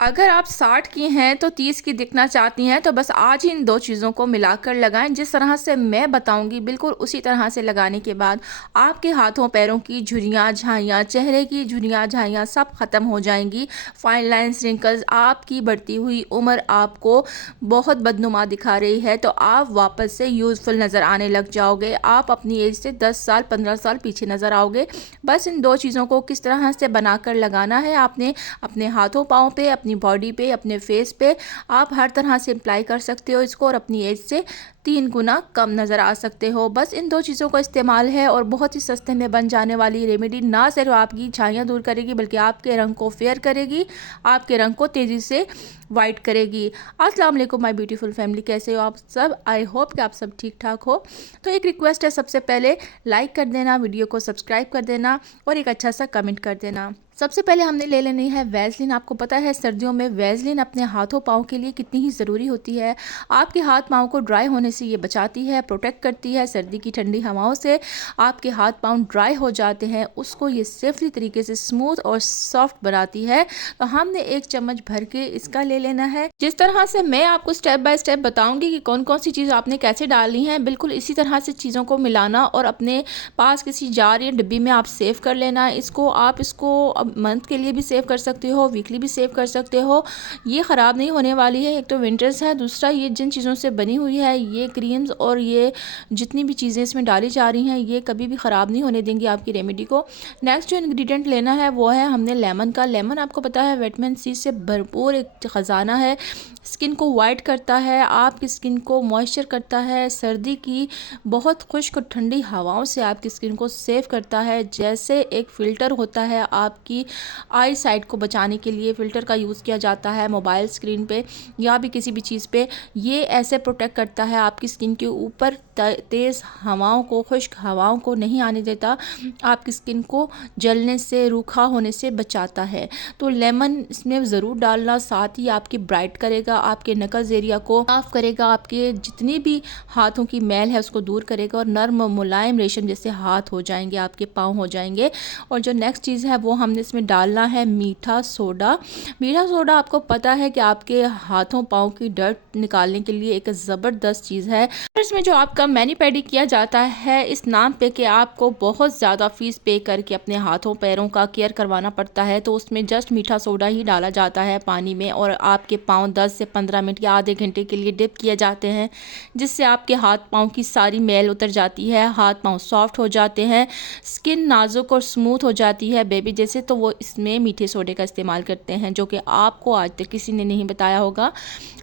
अगर आप 60 की हैं तो 30 की दिखना चाहती हैं तो बस आज ही इन 2 चीज़ों को मिलाकर लगाएँ। जिस तरह से मैं बताऊँगी बिल्कुल उसी तरह से लगाने के बाद आपके हाथों पैरों की झुर्रियाँ, झाइयाँ, चेहरे की झुर्रियाँ, झाइयाँ सब ख़त्म हो जाएँगी। फाइन लाइन्स, रिंकल्स, आपकी बढ़ती हुई उम्र आपको बहुत बदनुमा दिखा रही है तो आप वापस से यूज़फुल नज़र आने लग जाओगे। आप अपनी एज से 10 साल, 15 साल पीछे नज़र आओगे। बस इन 2 चीज़ों को किस तरह से बनाकर लगाना है आपने अपने हाथों पाँव पे, अपनी बॉडी पे, अपने फेस पे, आप हर तरह से अप्लाई कर सकते हो इसको और अपनी एज से 3 गुना कम नज़र आ सकते हो। बस इन 2 चीज़ों का इस्तेमाल है और बहुत ही सस्ते में बन जाने वाली रेमेडी ना सिर्फ आपकी झाइयाँ दूर करेगी बल्कि आपके रंग को फेयर करेगी, आपके रंग को तेज़ी से वाइट करेगी। अस्सलाम वालेकुम माय ब्यूटीफुल फैमिली, कैसे हो आप सब? आई होप कि आप सब ठीक ठाक हो। तो एक रिक्वेस्ट है, सबसे पहले लाइक कर देना, वीडियो को सब्सक्राइब कर देना और एक अच्छा सा कमेंट कर देना। सबसे पहले हमने ले लेनी है वैसलीन। आपको पता है सर्दियों में वैसलीन अपने हाथों पाँव के लिए कितनी ही ज़रूरी होती है। आपके हाथ पाँव को ड्राई होने से ये बचाती है, प्रोटेक्ट करती है। सर्दी की ठंडी हवाओं से आपके हाथ पाँव ड्राई हो जाते हैं, उसको ये सेफली तरीके से स्मूथ और सॉफ्ट बनाती है। तो हमने 1 चम्मच भर के इसका ले लेना है। जिस तरह से मैं आपको स्टेप बाय स्टेप बताऊंगी कि कौन कौन सी चीज़ आपने कैसे डालनी है, बिल्कुल इसी तरह से चीज़ों को मिलाना और अपने पास किसी जार या डिब्बी में आप सेव कर लेना। इसको आप मंथ के लिए भी सेव कर सकते हो, वीकली भी सेव कर सकते हो। ये ख़राब नहीं होने वाली है। एक तो विंटर्स है, दूसरा ये जिन चीज़ों से बनी हुई है, ये क्रीम्स और ये जितनी भी चीज़ें इसमें डाली जा रही हैं, ये कभी भी ख़राब नहीं होने देंगी आपकी रेमेडी को। नेक्स्ट जो इंग्रेडिएंट लेना है वो है हमने लेमन का। लेमन आपको पता है विटामिन सी से भरपूर एक ख़जाना है। स्किन को वाइट करता है, आपकी स्किन को मॉइस्चर करता है। सर्दी की बहुत खुश्क और ठंडी हवाओं से आपकी स्किन को सेव करता है। जैसे एक फ़िल्टर होता है, आपकी आई साइट को बचाने के लिए फ़िल्टर का यूज़ किया जाता है मोबाइल स्क्रीन पे या भी किसी भी चीज़ पे, ये ऐसे प्रोटेक्ट करता है आपकी स्किन के ऊपर। तेज़ हवाओं को, खुश्क हवाओं को नहीं आने देता, आपकी स्किन को जलने से, रूखा होने से बचाता है। तो लेमन इसमें ज़रूर डालना, साथ ही आपकी ब्राइट करेगा, आपके नकज़ एरिया को साफ़ करेगा, आपके जितनी भी हाथों की मैल है उसको दूर करेगा और नर्म मुलायम रेशम जैसे हाथ हो जाएंगे, आपके पाँव हो जाएंगे। और जो नेक्स्ट चीज़ है वो हमने इसमें डालना है मीठा सोडा। मीठा सोडा आपको पता है कि आपके हाथों पाँव की डर्ट निकालने के लिए एक ज़बरदस्त चीज़ है। इसमें जो आपका मैनी पेडी किया जाता है इस नाम पे कि आपको बहुत ज़्यादा फ़ीस पे करके अपने हाथों पैरों का केयर करवाना पड़ता है, तो उसमें जस्ट मीठा सोडा ही डाला जाता है पानी में और आपके पाँव 10 से 15 मिनट या आधे घंटे के लिए डिप किए जाते हैं, जिससे आपके हाथ पाँव की सारी मैल उतर जाती है, हाथ पाँव सॉफ्ट हो जाते हैं, स्किन नाजुक और स्मूथ हो जाती है बेबी जैसे। तो वो इसमें मीठे सोडे का इस्तेमाल करते हैं, जो कि आपको आज तक किसी ने नहीं बताया होगा।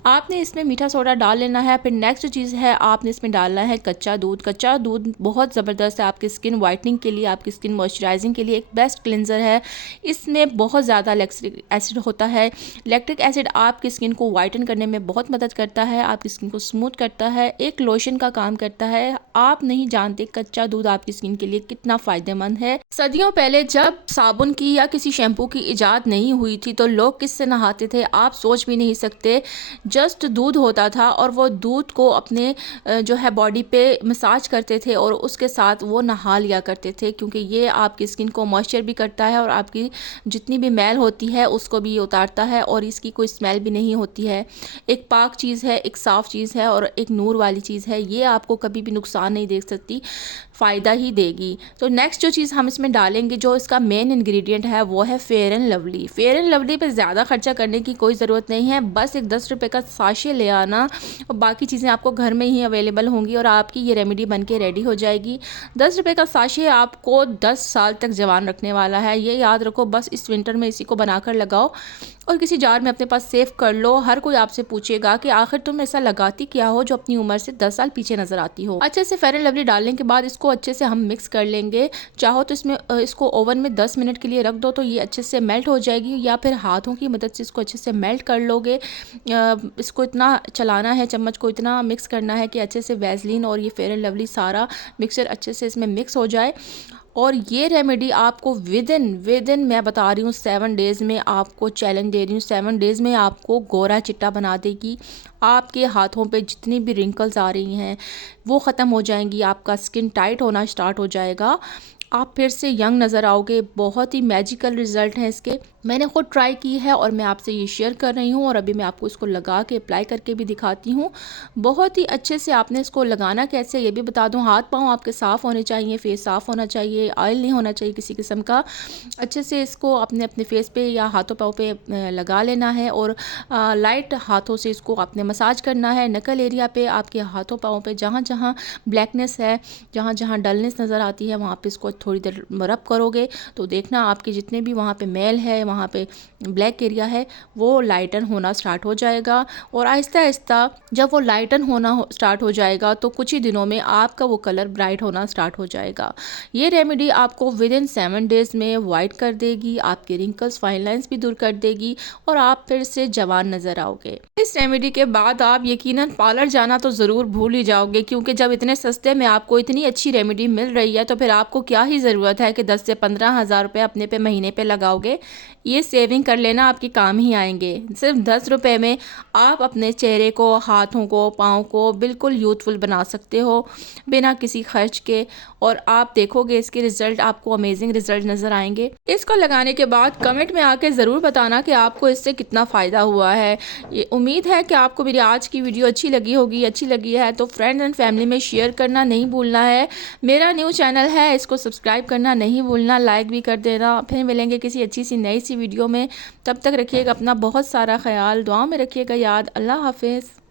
आपने इसमें मीठा सोडा डाल लेना है। फिर नेक्स्ट जो चीज़ है आपने इसमें डालना है कच्चा दूध। कच्चा दूध बहुत ज़बरदस्त है आपकी स्किन वाइटनिंग के लिए, आपकी स्किन मॉइस्चराइजिंग के लिए एक बेस्ट क्लिनज़र है। इसमें बहुत ज़्यादा लैक्टिक एसिड होता है। लैक्टिक एसिड आपकी स्किन को वाइटन करने में बहुत मदद करता है, आपकी स्किन को स्मूथ करता है, एक लोशन का काम करता है। आप नहीं जानते कच्चा दूध आपकी स्किन के लिए कितना फ़ायदेमंद है। सदियों पहले जब साबुन की या किसी शैम्पू की इजाद नहीं हुई थी तो लोग किससे नहाते थे आप सोच भी नहीं सकते। जस्ट दूध होता था और वो दूध को अपने जो है बॉडी पे मसाज करते थे और उसके साथ वो नहा लिया करते थे, क्योंकि ये आपकी स्किन को मॉइस्चर भी करता है और आपकी जितनी भी मैल होती है उसको भी ये उतारता है और इसकी कोई स्मेल भी नहीं होती है। एक पाक चीज़ है, एक साफ़ चीज़ है और एक नूर वाली चीज़ है। ये आपको कभी भी नुकसान नहीं दे सकती, फ़ायदा ही देगी। तो नेक्स्ट जो चीज़ हम इसमें डालेंगे, जो इसका मेन इंग्रेडिएंट है, वो है fair and lovely. Fair and lovely पे ज़्यादा खर्चा करने की कोई ज़रूरत नहीं है, बस एक 10 रुपये का साशे ले आना और बाकी चीज़ें आपको घर में ही अवेलेबल होंगी और आपकी ये रेमेडी बन के रेडी हो जाएगी। 10 रुपये का साशे आपको 10 साल तक जवान रखने वाला है, ये याद रखो। बस इस विंटर में इसी को बनाकर लगाओ और किसी जार में अपने पास सेव कर लो। हर कोई आपसे पूछेगा कि आखिर तुम ऐसा लगाती क्या हो जो अपनी उम्र से 10 साल पीछे नजर आती हो। अच्छे से फेयर एंड लवली डालने के बाद इसको अच्छे से हम मिक्स कर लेंगे। चाहो तो इसमें इसको ओवन में 10 मिनट के लिए रख दो तो ये अच्छे से मेल्ट हो जाएगी, या फिर हाथों की मदद से इसको अच्छे से मेल्ट कर लोगे। इसको इतना चलाना है, चम्मच को इतना मिक्स करना है कि अच्छे से वैसलीन और ये फेयर एंड लवली सारा मिक्सचर अच्छे से इसमें मिक्स हो जाए। और ये रेमेडी आपको विद इन मैं बता रही हूँ 7 डेज़ में, आपको चैलेंज दे रही हूँ, 7 डेज़ में आपको गोरा चिट्टा बना देगी। आपके हाथों पे जितनी भी रिंकल्स आ रही हैं वो ख़त्म हो जाएंगी, आपका स्किन टाइट होना स्टार्ट हो जाएगा। आप फिर से यंग नज़र आओगे। बहुत ही मैजिकल रिज़ल्ट हैं इसके। मैंने खुद ट्राई की है और मैं आपसे ये शेयर कर रही हूँ और अभी मैं आपको इसको लगा के अप्लाई करके भी दिखाती हूँ। बहुत ही अच्छे से आपने इसको लगाना कैसे ये भी बता दूँ। हाथ पाँव आपके साफ़ होने चाहिए, फेस साफ़ होना चाहिए, ऑयल नहीं होना चाहिए किसी किस्म का। अच्छे से इसको अपने अपने फेस पे या हाथों पाँव पे लगा लेना है और लाइट हाथों से इसको आपने मसाज करना है। नकल एरिया पे, आपके हाथों पाँव पे जहाँ जहाँ ब्लैकनेस है, जहाँ जहाँ डलनेस नज़र आती है, वहाँ पे इसको थोड़ी देर रब करोगे तो देखना आपके जितने भी वहाँ पे मैल है, वहाँ पे ब्लैक एरिया है, वो लाइटन होना स्टार्ट हो जाएगा। और आहिस्ता आहिस्ता जब वो लाइटन होना स्टार्ट हो जाएगा तो कुछ ही दिनों में आपका वो कलर ब्राइट होना स्टार्ट हो जाएगा। ये रेमेडी आपको विद इन 7 डेज़ में वाइट कर देगी, आपके रिंकल्स फाइन लाइंस भी दूर कर देगी और आप फिर से जवान नज़र आओगे। इस रेमेडी के बाद आप यकीनन पार्लर जाना तो ज़रूर भूल ही जाओगे, क्योंकि जब इतने सस्ते में आपको इतनी अच्छी रेमेडी मिल रही है तो फिर आपको क्या ही ज़रूरत है कि 10 से 15,000 रुपये अपने पे महीने पे लगाओगे। ये सेविंग कर लेना, आपके काम ही आएंगे। सिर्फ 10 रुपये में आप अपने चेहरे को, हाथों को, पाँव को बिल्कुल यूथफुल बना सकते हो बिना किसी खर्च के। और आप देखोगे इसके रिज़ल्ट, आपको अमेजिंग रिज़ल्ट नज़र आएंगे। इसको लगाने के बाद कमेंट में आके ज़रूर बताना कि आपको इससे कितना फ़ायदा हुआ है। ये उम्मीद है कि आपको मेरी आज की वीडियो अच्छी लगी होगी। अच्छी लगी है तो फ्रेंड्स एंड फैमिली में शेयर करना नहीं भूलना है। मेरा न्यू चैनल है, इसको सब्सक्राइब करना नहीं भूलना, लाइक भी कर देना। फिर मिलेंगे किसी अच्छी सी नई सी वीडियो में। तब तक रखिएगा अपना बहुत सारा ख्याल, दुआ में रखिएगा याद। अल्लाह हाफिज़।